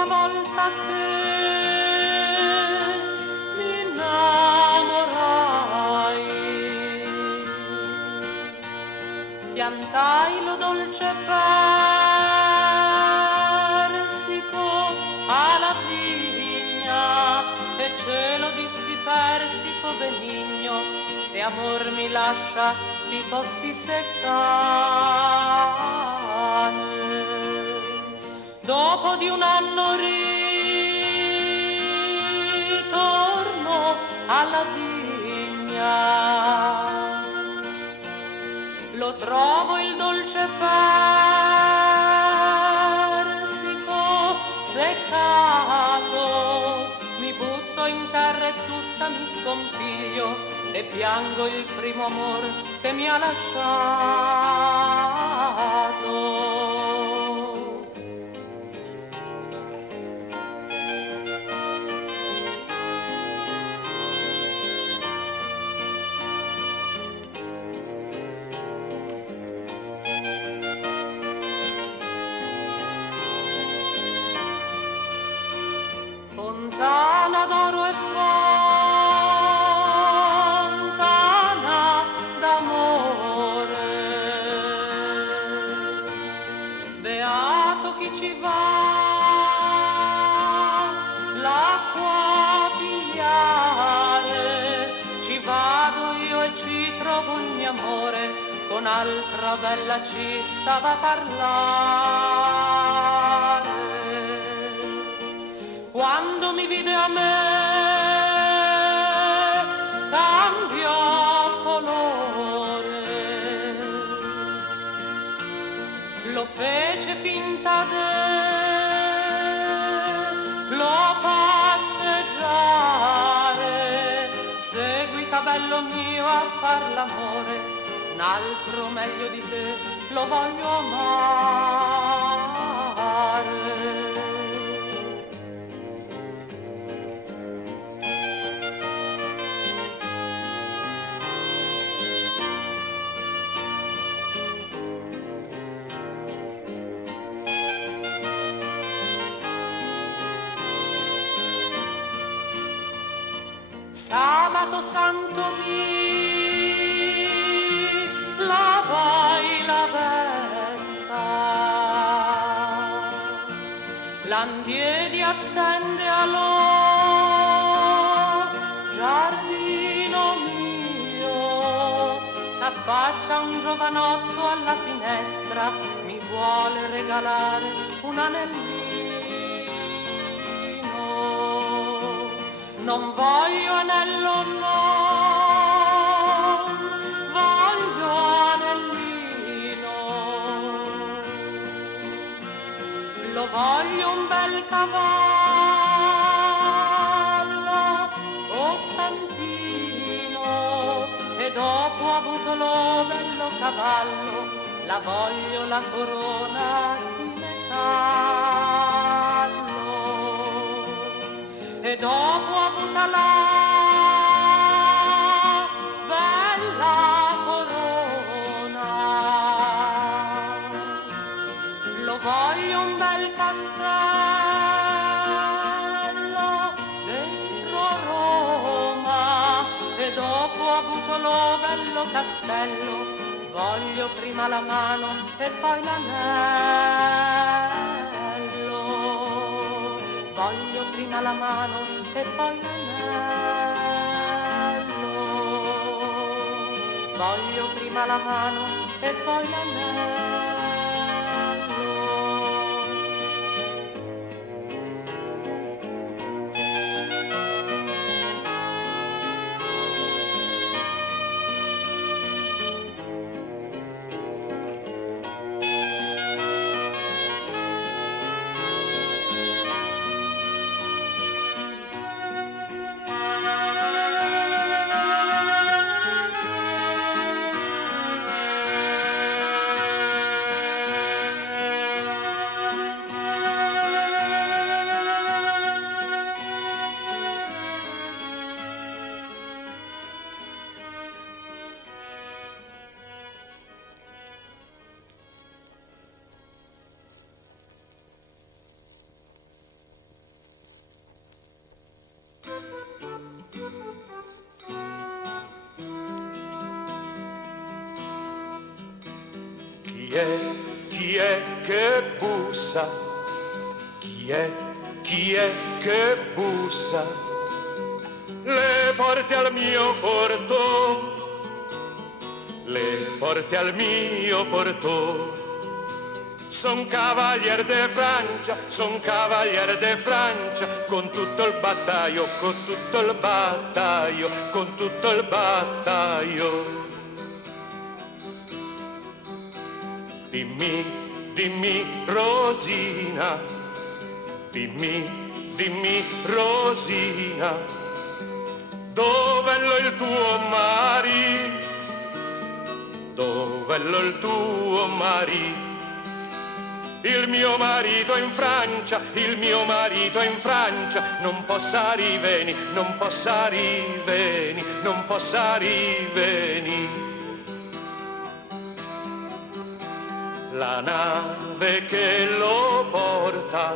prima volta che mi innamorai, piantai lo dolce persico alla vigna e ce lo dissi persico benigno, se amor mi lascia ti possi seccare. Dopo di un anno ritorno alla vigna, lo trovo il dolce persico seccato, mi butto in terra e tutta mi scompiglio e piango il primo amor che mi ha lasciato. Fontana d'oro e fontana d'amore, beato chi ci va l'acqua a pigliare, ci vado io e ci trovo il mio amore, con altra bella ci stava a parlare. Quando mi vide a me cambiò colore, lo fece finta lo passeggiare, seguita bello mio a far l'amore, un altro meglio di te lo voglio amare. Sabato santo mi lavai la vesta, l'andiedi a stende allo giardino mio, s'affaccia un giovanotto alla finestra, mi vuole regalare un anellino. Non voglio anello, no, voglio anellino. Lo voglio un bel cavallo costantino, e dopo avuto lo bello cavallo, la voglio la corona di metallo. E dopo avuta la bella corona, lo voglio un bel castello dentro Roma, e dopo avuto lo bello castello, voglio prima la mano e poi l'anello. Voglio prima la mano e poi l'anello. Voglio prima la mano e poi l'anello. Chi è che bussa? Chi è che bussa? Le porte al mio portone, le porte al mio portone. Son cavalier de Francia, son cavalier de Francia, con tutto il battaglio, con tutto il battaglio, con tutto il battaglio. Dimmi, dimmi Rosina, dimmi Rosina, dov'è il tuo marito? Dov'è il tuo marito? Il mio marito è in Francia, il mio marito è in Francia, non possa riveni, non possa riveni, non possa riveni. La nave che lo porta,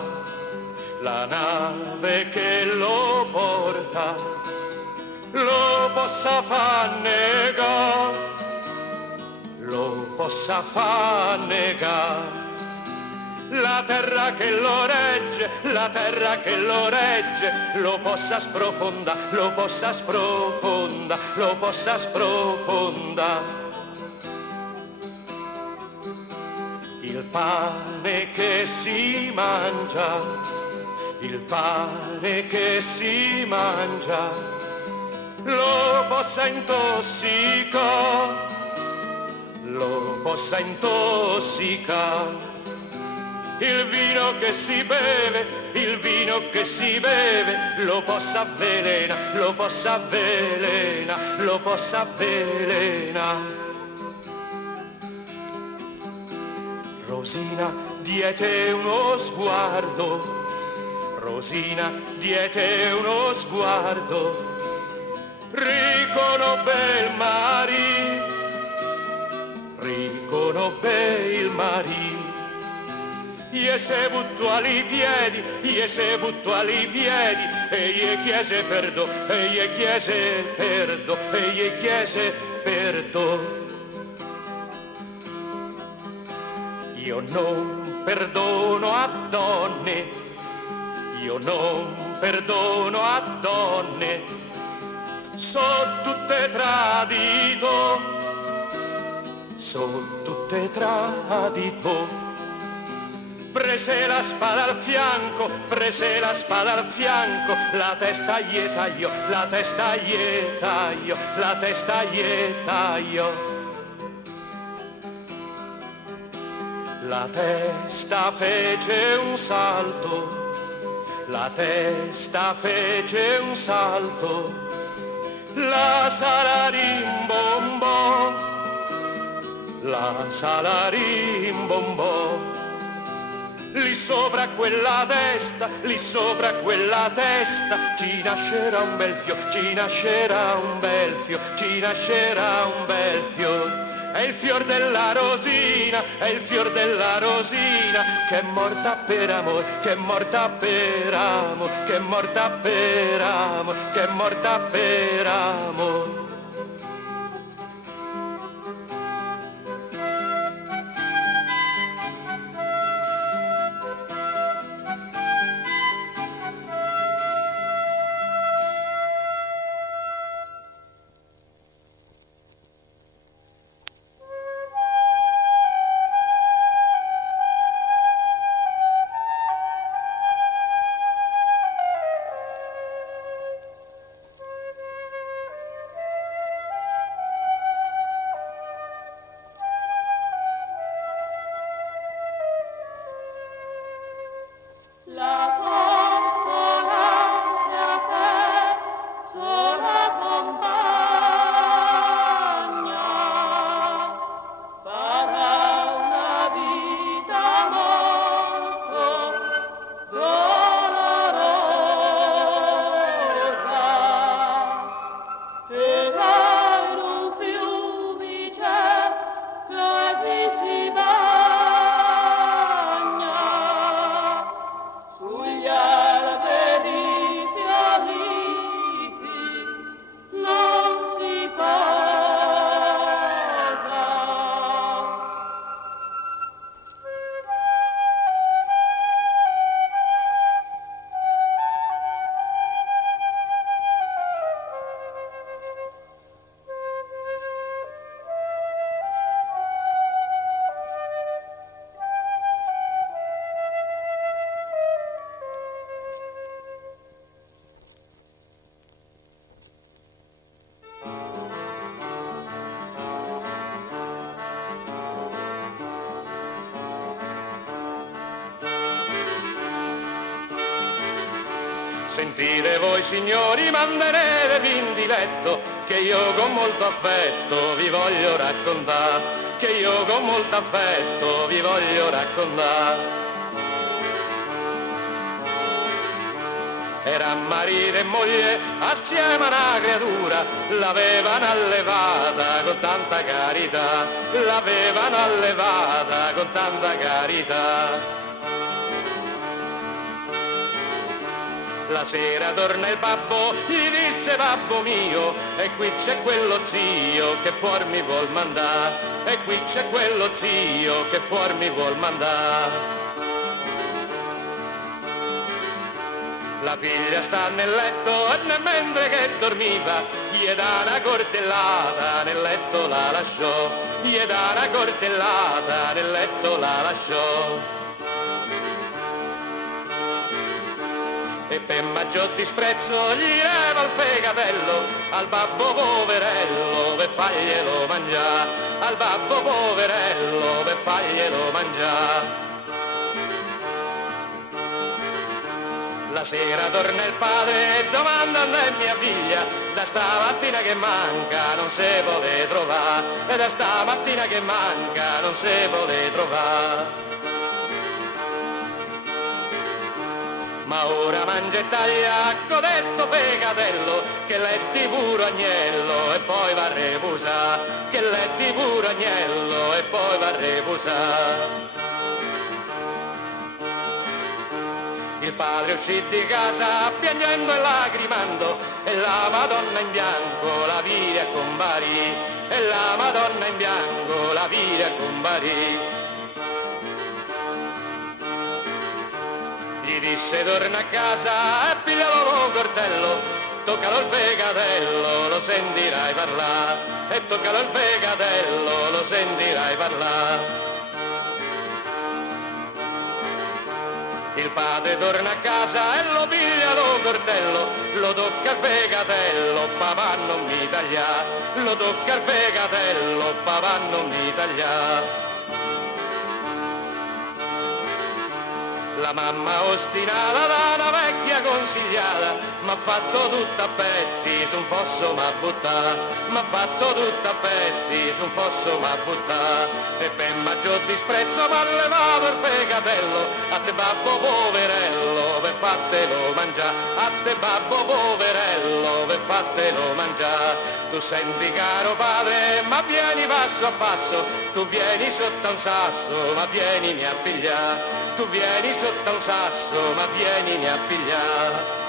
la nave che lo porta, lo possa far negare, lo possa far negare. La terra che lo regge, la terra che lo regge, lo possa sprofonda, lo possa sprofonda, lo possa sprofonda. Il pane che si mangia, il pane che si mangia, lo possa intossicare, lo possa intossicare. Il vino che si beve, il vino che si beve, lo possa avvelena, lo possa avvelena, lo possa avvelena. Rosina diede uno sguardo, Rosina diede uno sguardo, riconobbe il marito, riconobbe il marito. Gli se buttò ai piedi, gli se buttò ai piedi, e gli chiese perdo, e gli chiese perdo, e gli chiese perdo. Io non perdono a donne, io non perdono a donne, so tutte tradito, so tutte tradito. Prese la spada al fianco, prese la spada al fianco, la testa gli taglio, la testa gli taglio, la testa gli taglio. La testa fece un salto, la testa fece un salto, la sala rimbombò, la sala rimbombò. Lì sopra quella testa, lì sopra quella testa, ci nascerà un bel fiore, ci nascerà un bel fiore, ci nascerà un bel fiore. È il fior della rosina, è il fior della rosina, che è morta per amore, che è morta per amore, che è morta per amore, che è morta per amore. sentite voi signori, mantenetevi in diletto, che io con molto affetto vi voglio raccontare, che io con molto affetto vi voglio raccontare. Era marito e moglie assieme a una creatura, l'avevano allevata con tanta carità, l'avevano allevata con tanta carità. La sera torna il babbo, gli disse babbo mio, e qui c'è quello zio che fuori mi vuol mandare, e qui c'è quello zio che fuori mi vuol mandare. La figlia sta nel letto e mentre che dormiva, gli dà una cortellata, nel letto la lasciò, gli dà una cortellata, nel letto la lasciò. E per maggior disprezzo gli leva il fegatello al babbo poverello per farglielo mangiare, al babbo poverello per farglielo mangiare. La sera torna il padre e domanda a mia figlia, da stamattina che manca non se vuole trovare, e da stamattina che manca non se vuole trovare. Ma ora mangia e taglia codesto fegatello, che letti puro agnello e poi va a riposare, che letti puro agnello e poi va a riposare. Il padre uscì di casa piangendo e lacrimando, e la Madonna in bianco la via comparì, e la Madonna in bianco la via comparì. Gli disse torna a casa e piglialo un coltello, toccalo il fegatello, lo sentirai parlare, e toccalo il fegatello, lo sentirai parlare. Il padre torna a casa e lo piglia lo coltello, lo tocca il fegatello, papà non mi taglia, lo tocca il fegatello, papà non mi taglia. La mamma ostinata da una vecchia consigliata m'ha fatto tutto a pezzi, su un fosso m'ha buttato, m'ha fatto tutto a pezzi, su un fosso m'ha buttato, e per maggior disprezzo m'ha levato il fegatello, a te babbo poverello per fatelo mangiare, a te babbo poverello per fatelo mangiare. Tu senti caro padre, ma vieni passo a passo, tu vieni sotto un sasso, ma vienimi a pigliare, tu vieni sotto un sasso, ma vienimi a pigliare.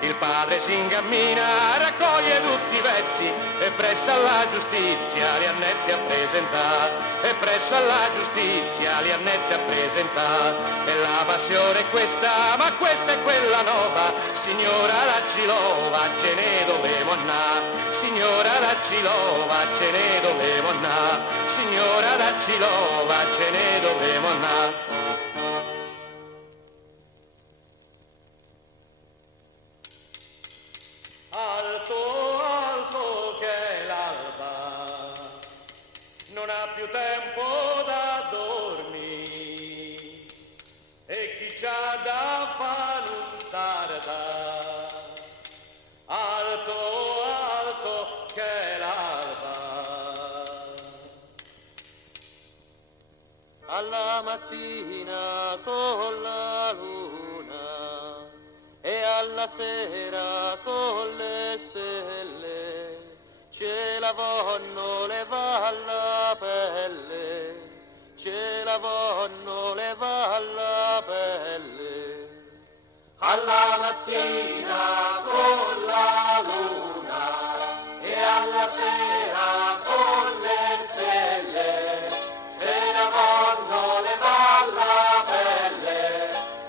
Il padre si incammina, raccoglie tutti i pezzi e presso alla giustizia li annetti a presentare, e presso alla giustizia li annetti a presentare. E la passione è questa, ma questa è quella nova, signora Raggilova, ce ne dovevo andare, signora Raggilova, ce ne dovevo andare, signora Raggilova, ce ne dovevo andare. Alto, alto che l'alba non ha più tempo da dormire, e chi c'ha da fare non tarda. Alto, alto che l'alba. Alla mattina con la luna e alla sera con le stelle ce la vanno levare la pelle, ce la vanno levare la pelle. Alla mattina con la luna e alla sera con le stelle ce la vanno levare la pelle,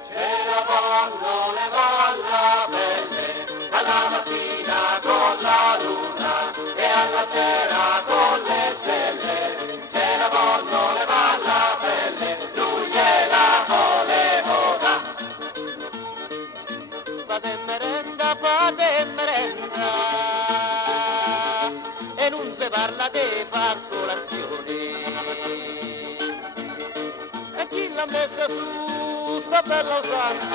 ce la vanno levare la pelle. Alla mattina con la luna e alla sera con le stelle ce la vanno levare la pelle, tu gliela volevo da. Fate merenda e non si parla di far colazione, e chi l'ha messa su sua bella usanza,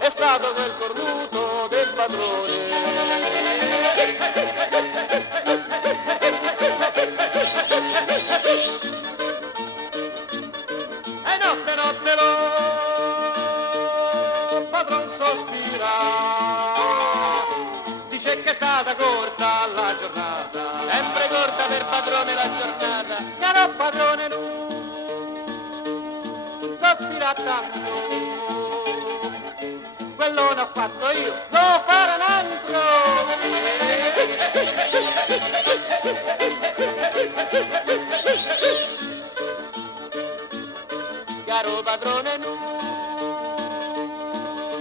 è stato quel cornuto del padrone. E notte notte lo padron sospira, dice che è stata corta la giornata, sempre corta per padrone la giornata, caro padrone sospira tanto, quello l'ho fatto io, lo farà un altro. Caro padrone non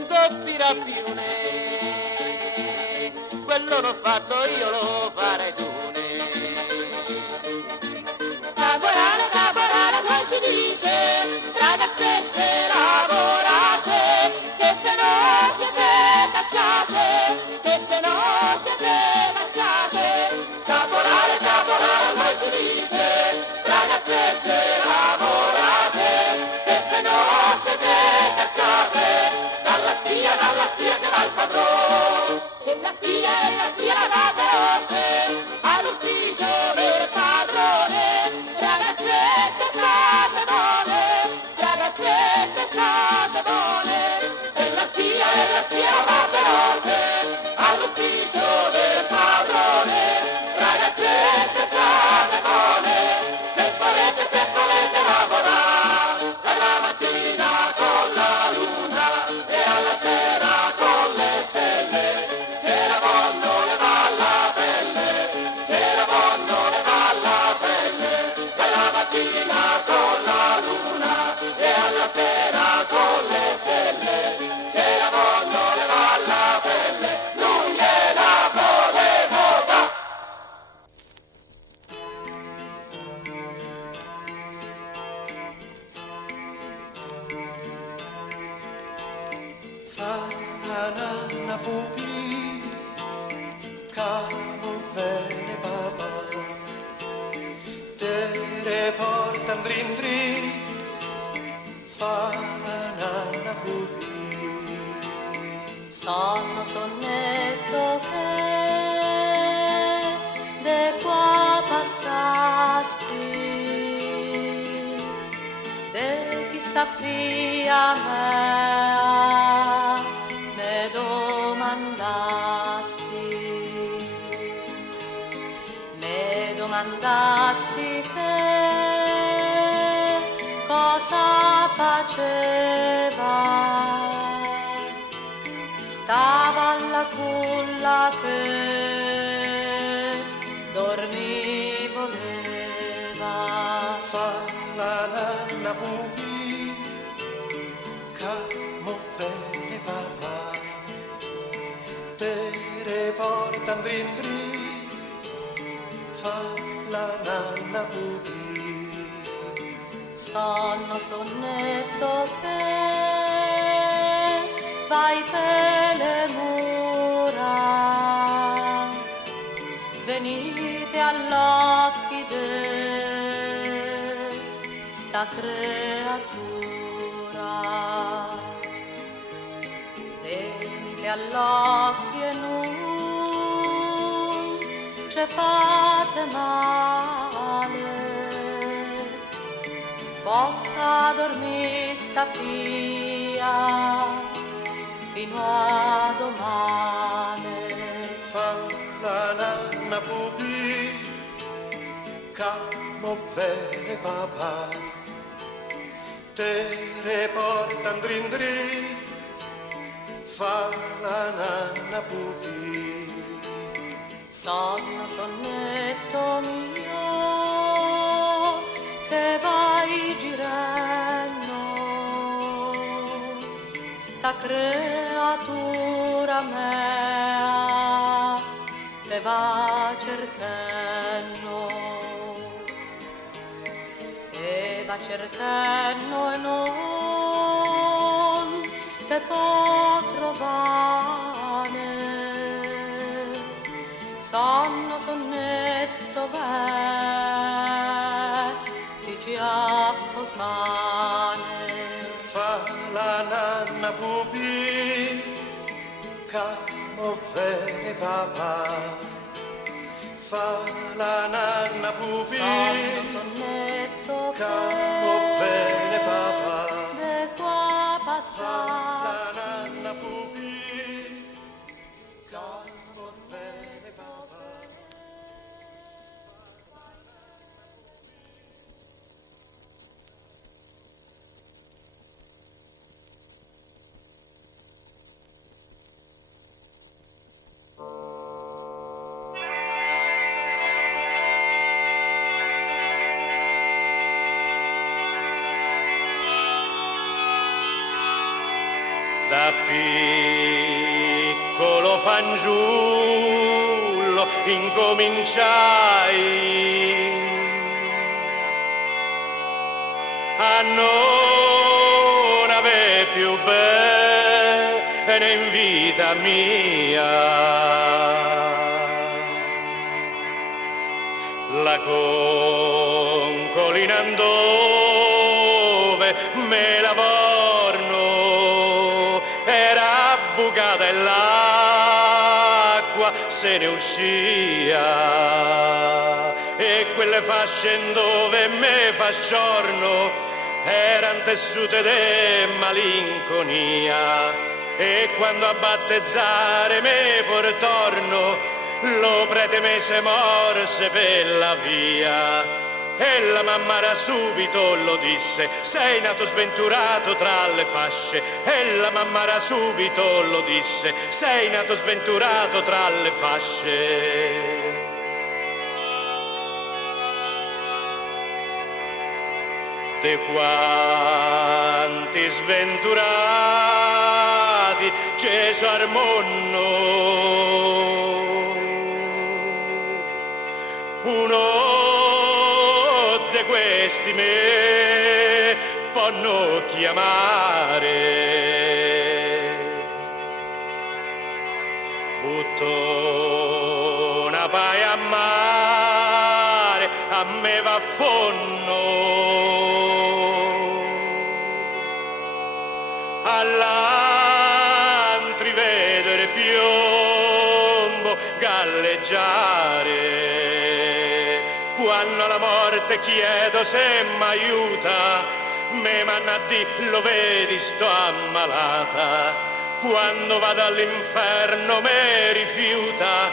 sospira più ne, quello l'ho fatto io, lo farai tu ne. Lavorare, poi si dice, ragazzette lavorate, che se no siete cacciate, che se no siete cacciate. Lavorare, poi si dice, ragazzette lavorate, che se no siete cacciate, dalla spia che va il padrone, e la spia va veloce, all'ufficio del padrone, ragazzette state buone, e la spia va veloce, all'ufficio del padrone, ragazzette state buone, se volete lavorare, alla mattina con la luna e alla sera con le stelle, che la vonno le va la pelle, che la vonno le va la pelle, alla mattina con la luna e alla sera con le stelle, che la vonno le va la pelle, non gliela volevo dare. Fa la nanna pupi, camo vene papà, te portan drin drin, fa la nanna pupi. Sonno sonnetto che de qua passasti, de chissà fia me domandasti che cosa faceva, stava alla culla che dormi voleva. Fa la nanna pupi, camo vene papà, te portan drin drin, fa la nanna pupi. Sonno sonnetto che vai per le mura, venite all'occhi de sta creatura, venite all'occhi e non ce fate male, possa dormire sta fia fino a domani. Fa la nanna pupi, camo vene papà, te portan drin drin, fa la nanna pupi. Sonno sonnetto mio che vai girando, sta creatura mea te va cercando e non te può trovare. Sonno sonnetto ti ci apposane. la nanna pupi, camo bene papà. Fa la nanna pupi, sonnetto camo bene papà. de qua Fa passar. la nanna pupi, camo bene papà. Da piccolo fanciullo incominciai a non ave più bene in vita mia. La concolina dove me la vorno era bucata e l'acqua se ne uscia, e quelle fasce dove me fa giorno eran tessute de malinconia, e quando a battezzare me portorno lo prete mese morse per la via, e la mammara subito lo disse: sei nato sventurato tra le fasce. E la mammara subito lo disse: sei nato sventurato tra le fasce. De quanti sventurati Gesù al mondo, uno di questi me possono chiamare. Butto una paia a mare, a me va a fondo, all'altri vedere piombo galleggiare. Quando la morte chiedo se m'aiuta, me manna a di lo vedi sto ammalata. Quando vado all'inferno me rifiuta,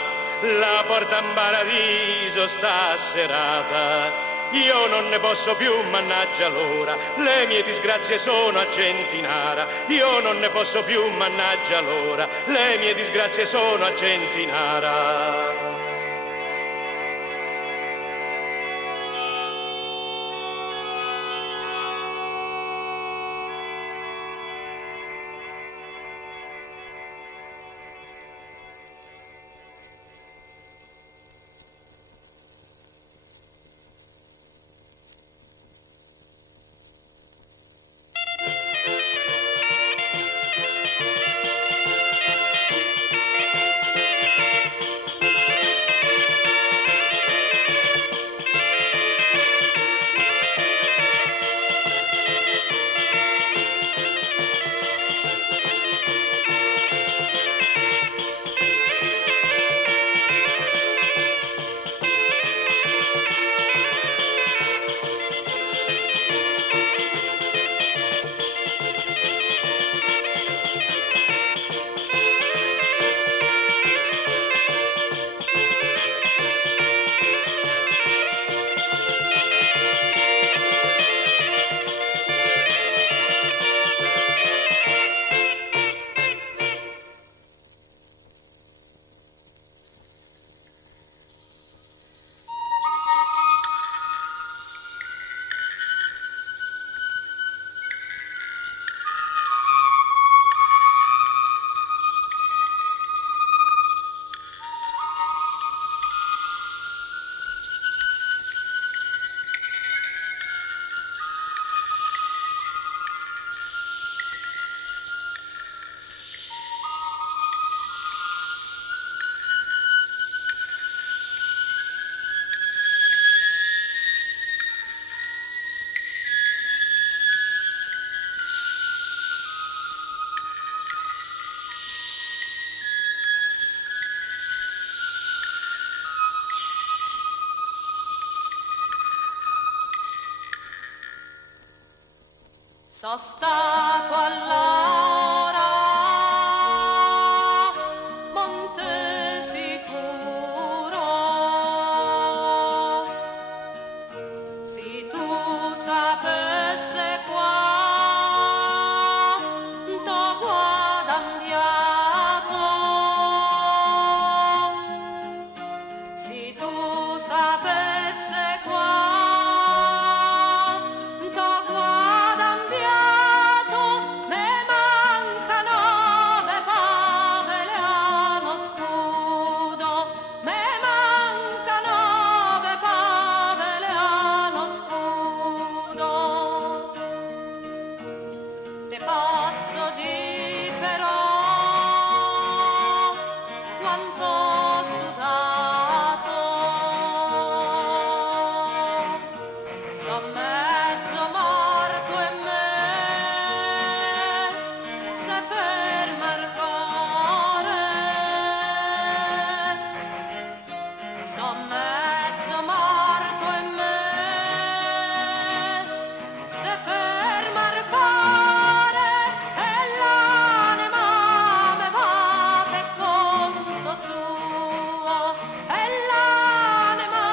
la porta in paradiso sta serata. Io non ne posso più, mannaggia l'ora, le mie disgrazie sono a centinara. Io non ne posso più, mannaggia l'ora, le mie disgrazie sono a centinara. So stato all'ora monte sicuro, si tu sapesse quanto guadagnato, si tu sapesse quanto guadagnato, me manca 9 favele allo scudo, me manca 9 favele allo scudo. Te posso di però quanto ho sudato, son mezzo morto e me se ferma il cuore, son mezzo morto e me se ferma il cuore, e l'anima me va per conto suo, e l'anima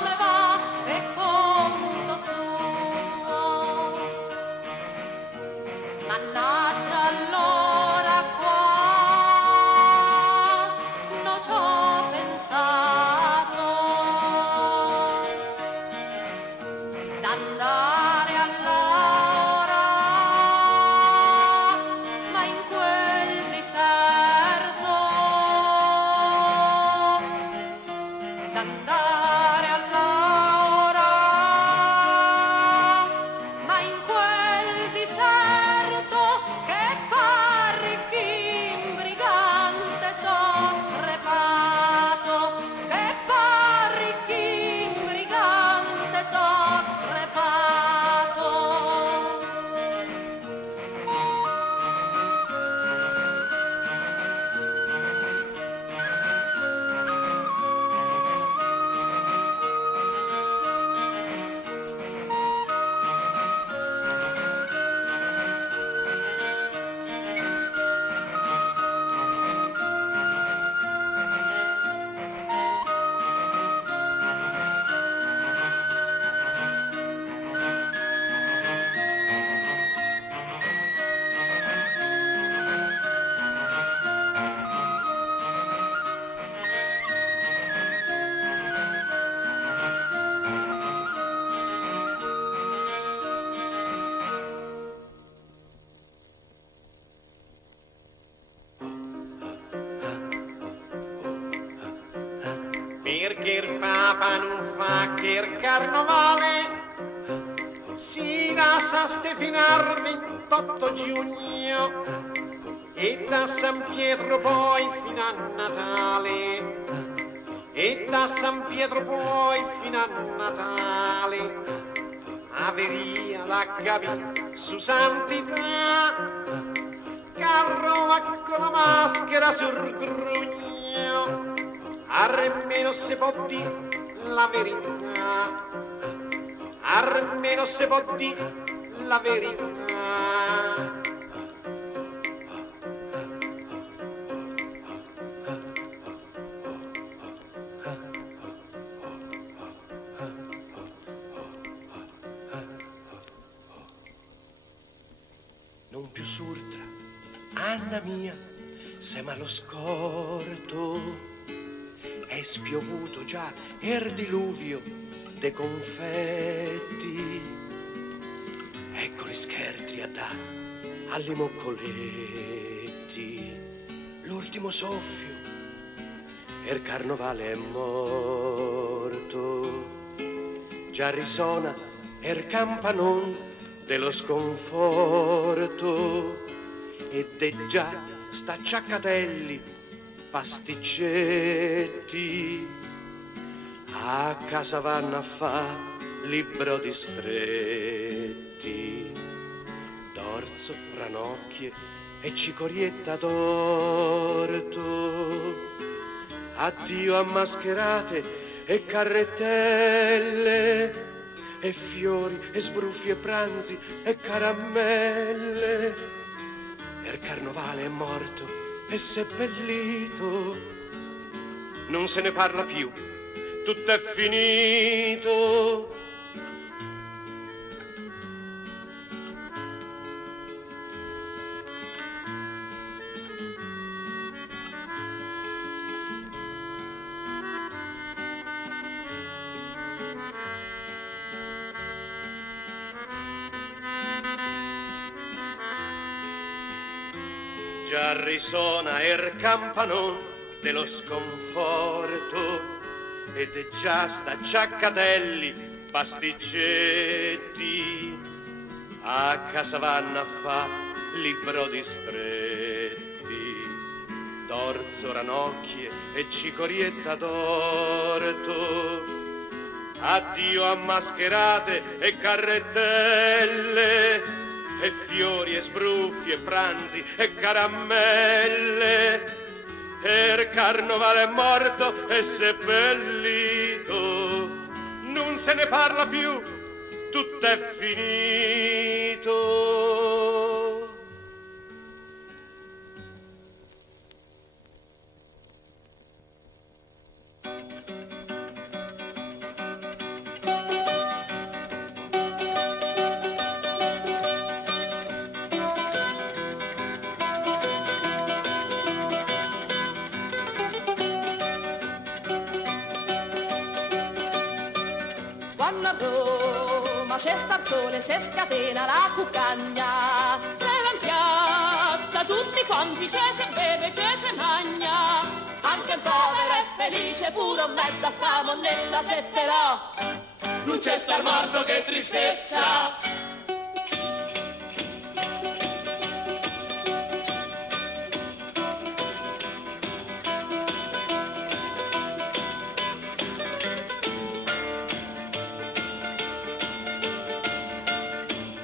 me va per conto suo. Mannaggia allora qua non ci ho pensato d'andare all'ora, ma in quel deserto, d'andare all'ora, ma in quel deserto che parri chi in brigante sorrepato, che parri chi in brigante sorrepato. Perché il Papa non fa che il carnevale si lascia stefinar 28 giugno e da San Pietro poi fino a Natale, e da San Pietro poi fino a Natale, averia la capì su santità, che a Roma con la maschera sul grugno almeno se può dire la verità, almeno se può dire la verità. Non più surtra, Anna mia, sema lo scorto, è spiovuto già il diluvio de confetti, ecco gli scherzi a dà agli moccoletti, l'ultimo soffio, il carnevale è morto, già risona il campanon dello sconforto, ed è già sta Ciaccatelli pasticcetti, a casa vanno a fa libro di stretti, d'orzo, ranocchie e cicorietta d'orto, addio a mascherate e carrettelle, e fiori e sbruffi e pranzi e caramelle. Il carnovale è morto e seppellito, non se ne parla più, tutto è finito. Già risona il campanon dello sconforto ed è già sta Ciaccatelli pasticcetti a casa vanno a fa libro di stretti, d'orzo, ranocchie e cicorietta d'orto, addio a mascherate e carrettelle e fiori e sbruffi e pranzi e caramelle. Il carnovale è morto e seppellito, non se ne parla più, tutto è finito. Quando a Roma c'è sta sole, se scatena la cuccagna, se va in piazza tutti quanti c'è se beve, c'è se magna, anche il povero è felice, pure in mezzo a sta monnezza, se però non c'è star morto, che tristezza.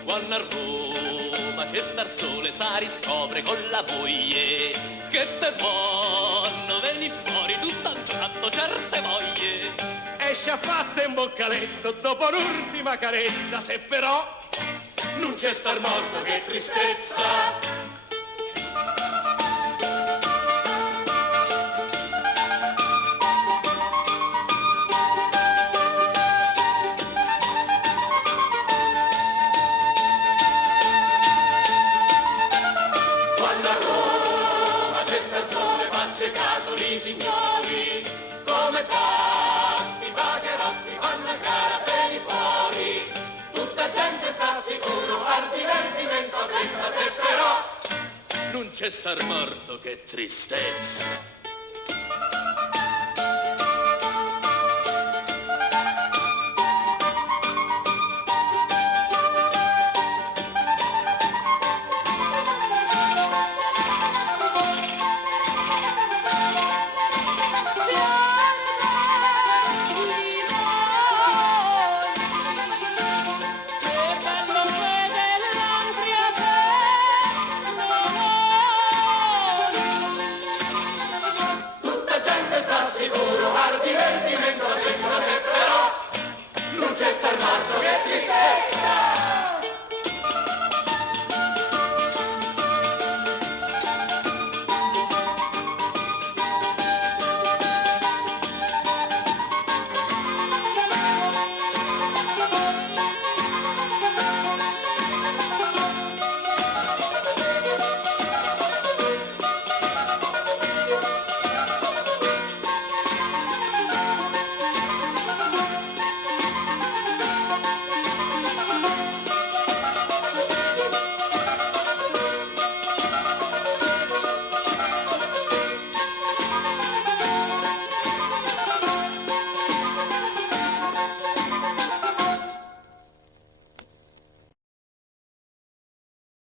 Quando a Roma c'è star sole, sa riscopre con la moglie che te buono veni fuori tutto al tratto certe voglie. Esce a fatte un boccaletto dopo l'ultima carezza, se però non c'è star morto, che tristezza. Signori, come tanti bagherozzi vanno a gara per i fuori, tutta gente sta sicuro al divertimento pensa, se però non c'è star morto, che tristezza.